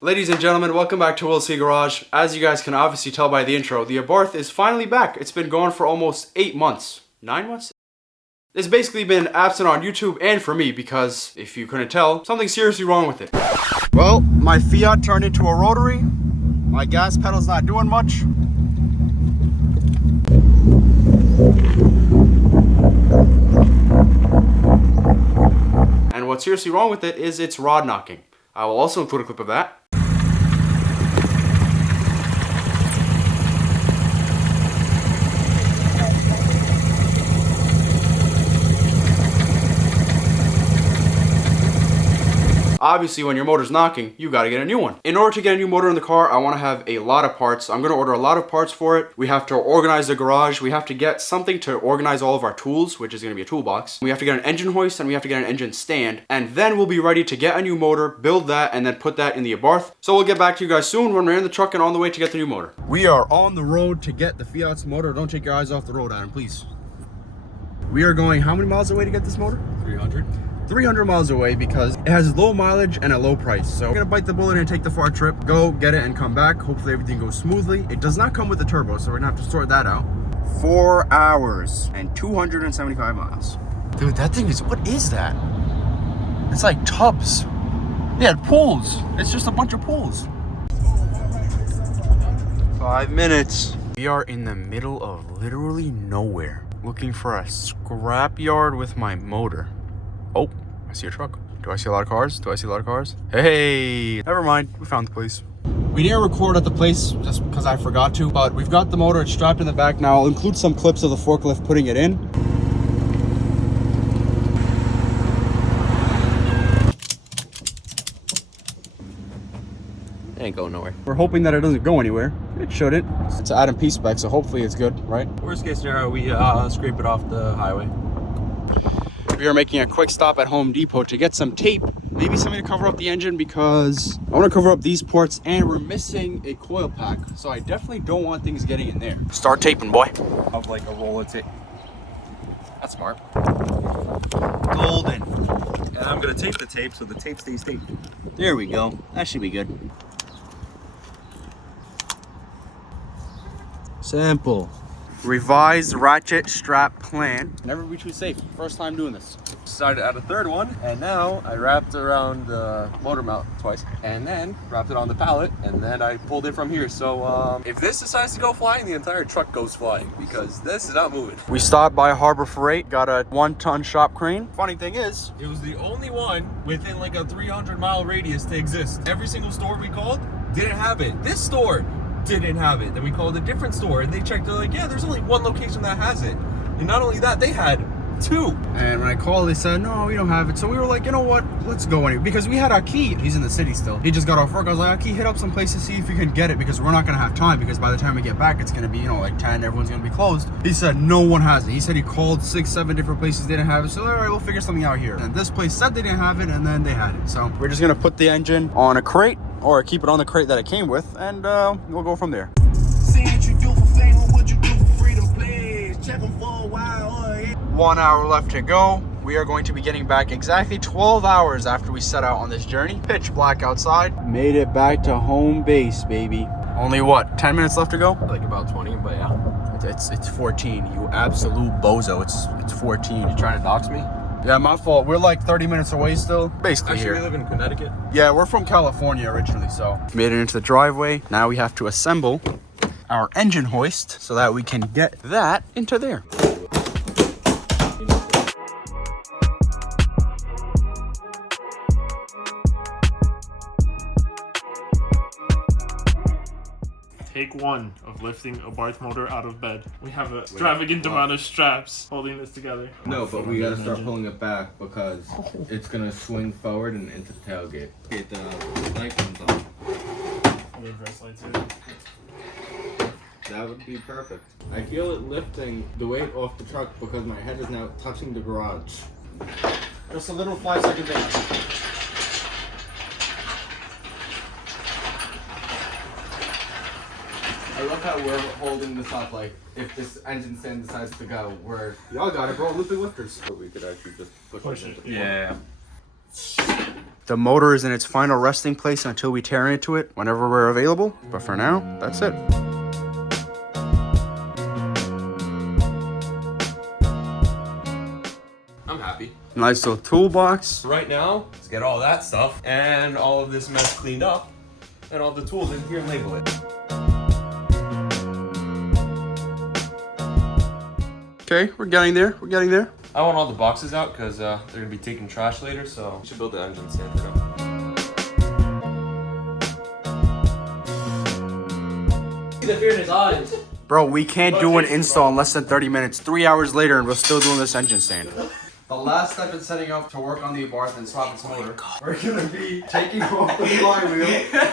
Ladies and gentlemen, welcome back to Will C Garage. As you guys can obviously tell by the intro, the ABARTH is finally back. It's been gone for almost 8 months. 9 months? It's basically been absent on YouTube and for me because, if you couldn't tell, something's seriously wrong with it. Well, my Fiat turned into a rotary. My gas pedal's not doing much. And what's seriously wrong with it is it's rod knocking. I will also include a clip of that. Obviously, when your motor's knocking, you gotta get a new one. In order to get a new motor in the car, I wanna have a lot of parts. I'm gonna order a lot of parts for it. We have to organize the garage. We have to get something to organize all of our tools, which is gonna be a toolbox. We have to get an engine hoist and we have to get an engine stand. And then we'll be ready to get a new motor, build that, and then put that in the ABARTH. So we'll get back to you guys soon when we're in the truck and on the way to get the new motor. We are on the road to get the Fiat's motor. Don't take your eyes off the road, Adam, please. We are going how many miles away to get this motor? 300 miles away because it has low mileage and a low price. So we're gonna bite the bullet and take the far trip, go get it and come back. Hopefully everything goes smoothly. It does not come with the turbo, so we're gonna have to sort that out. 4 hours and 275 miles. Dude, that thing is, what is that? It's like tubs. Yeah, pools. It's just a bunch of pools. 5 minutes. We are in the middle of literally nowhere, looking for a scrap yard with my motor. Oh, I see a truck. Do I see a lot of cars? Do I see a lot of cars? Hey, never mind. We found the place. We didn't record at the place just because I forgot to, but we've got the motor. It's strapped in the back now. I'll include some clips of the forklift putting it in. It ain't going nowhere. We're hoping that it doesn't go anywhere. It shouldn't. It's Adam P spec, so hopefully it's good, right? Worst case scenario, we scrape it off the highway. We are making a quick stop at Home Depot to get some tape, maybe something to cover up the engine because I want to cover up these ports and we're missing a coil pack. So I definitely don't want things getting in there. Start taping, boy. Of like a roll of tape. That's smart. Golden. And I'm gonna tape the tape so the tape stays taped. There we go. That should be good. Simple. Revised ratchet strap plan. Never be too safe. First time doing this. Decided to add a third one, and now I wrapped around the motor mount twice, and then wrapped it on the pallet, and then I pulled it from here. So if this decides to go flying, the entire truck goes flying because this is not moving. We stopped by Harbor Freight, got a 1-ton shop crane. Funny thing is, it was the only one within like a 300-mile radius to exist. Every single store we called didn't have it. This store didn't have it. Then we called a different store and they checked. They're like, yeah, there's only one location that has it. And not only that, they had 2. And when I called, they said, no, we don't have it. So we were like, you know what? Let's go anyway. Because we had Aki. He's in the city still. He just got off work. I was like, Aki, hit up some place to see if you can get it because we're not going to have time because by the time we get back, it's going to be, you know, like 10. Everyone's going to be closed. He said, no one has it. He said he called 6, 7 different places. They didn't have it. So, all right, we'll figure something out here. And this place said they didn't have it and then they had it. So we're just going to put the engine on a crate or keep it on the crate that it came with and we'll go from there. What you do for fame or what you do for freedom, please. Check them for a while. 1 hour left to go. We are going to be getting back exactly 12 hours after we set out on this journey. Pitch black outside. Made it back to home base, baby. Only what, 10 minutes left to go? Like about 20, but yeah. It's 14, you absolute bozo. It's 14. You trying to dox me? Yeah, my fault. We're like 30 minutes away still. Basically Actually, here. we live in Connecticut. Yeah, we're from California originally, so. Made it into the driveway. Now we have to assemble our engine hoist so that we can get that into there. Take 1 of lifting a ABARTH motor out of bed. We have an extravagant amount of straps holding this together. No, but we gotta start pulling it back because it's gonna swing forward and into the tailgate. Get the light comes on. Reverse lights here. That would be perfect. I feel it lifting the weight off the truck because my head is now touching the garage. Just a little 5-second thing. I love how we're holding this up, like, if this engine stand decides to go, Y'all got it, bro. Looping lifters. but we could actually just Push it it. into Yeah. The motor is in its final resting place until we tear into it whenever we're available. But for now, that's it. I'm happy. Nice little toolbox. Right now, let's get all that stuff and all of this mess cleaned up and all the tools in here and label it. Okay, we're getting there. We're getting there. I want all the boxes out because they're gonna be taking trash later, so we should build the engine stand for them. See the fear in his eyes. Bro, we can't do an install in less than 30 minutes. 3 hours later and we're still doing this engine stand. The last step in setting up to work on the ABARTH and swap its motor, we're gonna be taking off the flywheel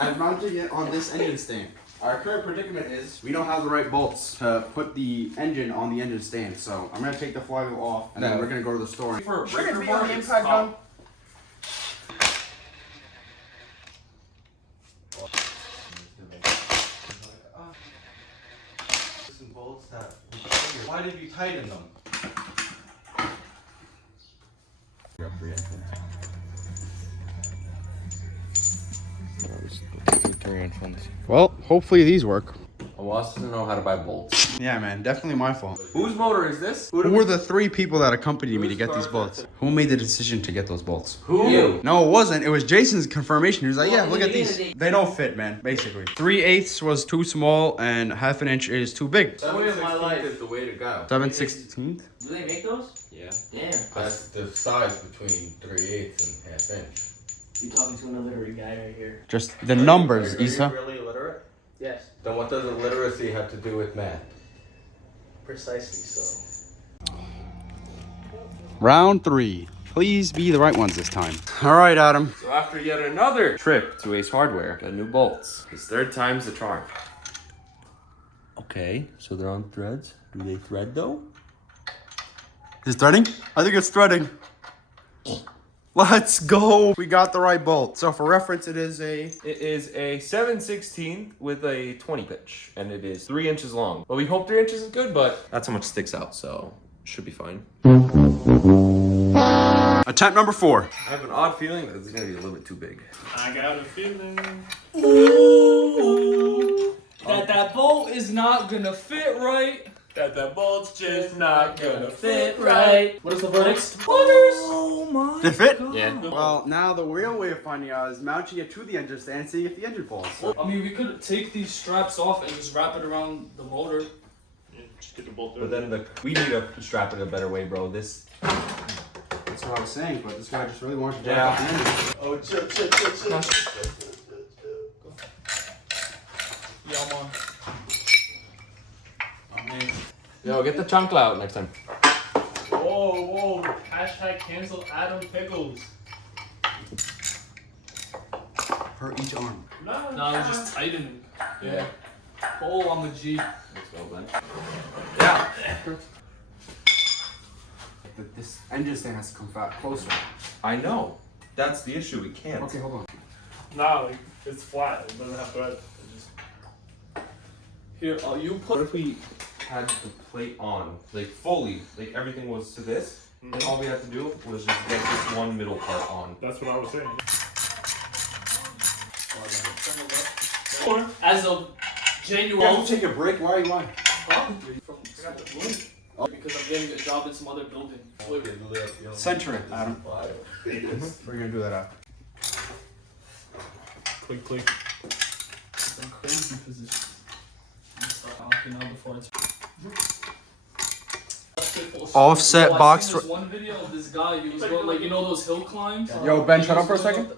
and mounting it on this engine stand. Our current predicament is we don't have the right bolts to put the engine on the engine stand, so I'm gonna take the flywheel off and then we're gonna go to the store. For Should it breaker be on bar, the it's impact top. gun? Why did you tighten them? Well, hopefully these work. Awas doesn't know how to buy bolts. Yeah, man, definitely my fault. Whose motor is this? Who were the 3 people that accompanied me to get these bolts? Who made the decision to get those bolts? Who? You. No, it wasn't. It was Jason's confirmation. He was like, yeah, look at these. They don't fit, man, basically. 3/8 was too small and 1/2 inch is too big. Story of my life. is the way to go. 7/16. Do they make those? Yeah. Damn. That's the size between 3/8 and 1/2 inch. You talking to an illiterate guy right here? Just the numbers, Are you Isa. really illiterate? Yes, Then what does illiteracy have to do with math? precisely so. Round 3. Please be the right ones this time. All right, Adam. So after yet another trip to Ace Hardware, got new bolts. It's 3rd time's the charm. Okay, so they're on threads. Do they thread though? Is it threading? I think it's threading. Let's go. We got the right bolt. So for reference, it is a... It is a 7/16 with a 20 pitch, and it is 3 inches long. Well, we hope 3 inches is good, but that's how much sticks out, so should be fine. Attempt number 4. I have an odd feeling that it's gonna be a little bit too big. I got a feeling. Ooh, that bolt is not gonna fit right. That bolt's just not gonna fit. Fit right. What is the verdict? Butters. Oh my. Did it fit? Yeah. Well, now the real way of finding out is mounting it to the engine stand and seeing if the engine falls. I mean, we could take these straps off and just wrap it around the motor. Yeah, just get the bolt But there. then we need to strap it a better way, bro. This. That's what I was saying, but this guy just really wants to Yeah. jack up the engine. Oh, chip. Yeah, man. Yo, get the chancla out next time. Whoa. Hashtag cancel Adam Pickles. Per each arm. No, No, we're just tightening. Yeah. Oh, I'm a G. Let's go, Ben. Yeah. This engine stand has to come closer. I know. That's the issue. We can't. Okay, hold on. nah, like, it's flat. It doesn't have thread. It just... Here, you What put. if we had the plate on, like fully, like everything was to this, and all we had to do was just get this one middle part on. That's what I was saying. Or as of January. take a break. Why are you lying? Probably from because I'm getting a job in some other building. Center it, Adam. We're gonna do that after. Click. Some crazy positions. I'm start knocking out before it's. Offset Yo, I box seen this one video of this guy. He was going like those hill climbs. Yo, Ben, shut up for a second.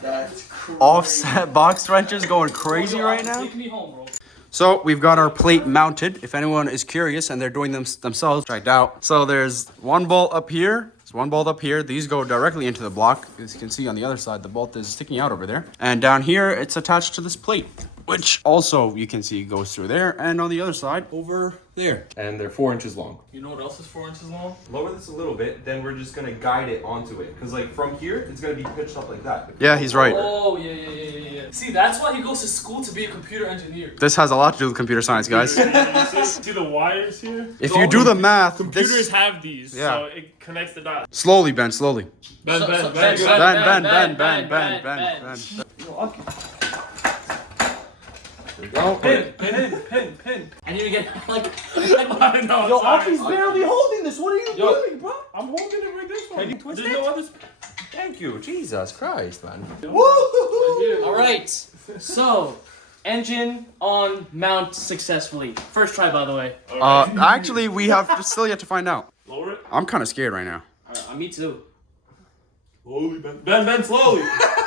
That's crazy. Offset box wrenches going crazy right now. Take me home, bro. So we've got our plate mounted. If anyone is curious and they're doing them themselves, checked out. So there's one bolt up here. There's one bolt up here. These go directly into the block. As you can see on the other side, the bolt is sticking out over there. And down here, it's attached to this plate. which also you can see goes through there, and on the other side over there. And they're 4 inches long. You know what else is 4 inches long? Lower this a little bit, then we're just gonna guide it onto it. Cause like from here, it's gonna be pitched up like that. Yeah, he's right. Oh, yeah. See, that's why he goes to school to be a computer engineer. This has a lot to do with computer science, guys. See the wires here? If you do the math, Computers have these, Yeah. so it connects the dots. slowly, Ben, slowly. Bend. Ben. Pin. I need to get like I know, Yo, sorry. Aki's barely holding this. What are you doing, bro? I'm holding it with this one. Can you twist There's it? no other. Thank you, Jesus Christ, man. All right. So, engine on mount successfully. First try, by the way. Actually, we have still yet to find out. Lower it. I'm kind of scared right now. Me too. Slowly, bend slowly.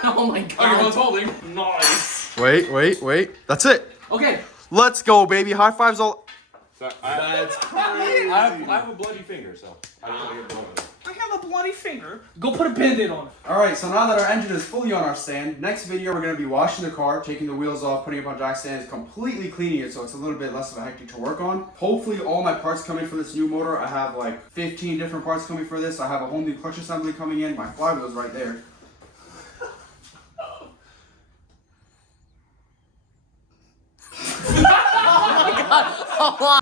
Oh my Okay, god. one's holding. Nice. Wait. That's it. Okay. Let's go, baby. High fives all. That's crazy. I have a bloody finger, so I don't want to get blown. I have a bloody finger. Go put a band-aid on it. All right, so now that our engine is fully on our stand, next video we're going to be washing the car, taking the wheels off, putting it on jack stands, completely cleaning it so it's a little bit less of a hectic to work on. Hopefully all my parts coming for this new motor. I have like 15 different parts coming for this. I have a whole new clutch assembly coming in. My flywheel's right there.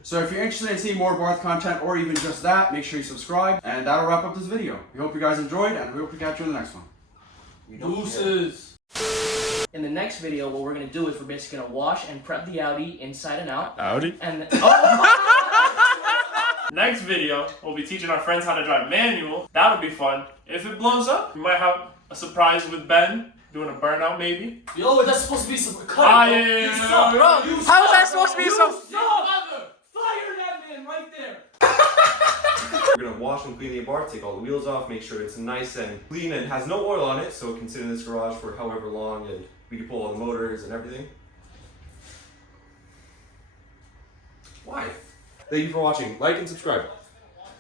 So if you're interested in seeing more Barth content or even just that, make sure you subscribe. And that'll wrap up this video. We hope you guys enjoyed, and we hope to catch you in the next one. Deuces. In the next video, what we're gonna do is we're basically gonna wash and prep the Audi inside and out. Audi? And Next video, we'll be teaching our friends how to drive manual. That'll be fun. If it blows up, we might have a surprise with Ben. Doing a burnout, maybe. yo, that's supposed to be some cut. Ah, bro. yeah. You suck, bro. You How is that suck, supposed to be bro. some- You suck. Fire that man right there. We're gonna wash and clean the ABARTH, take all the wheels off, make sure it's nice and clean and has no oil on it, so it can sit in this garage for however long, and we can pull all the motors and everything. Why? Thank you for watching. Like and subscribe.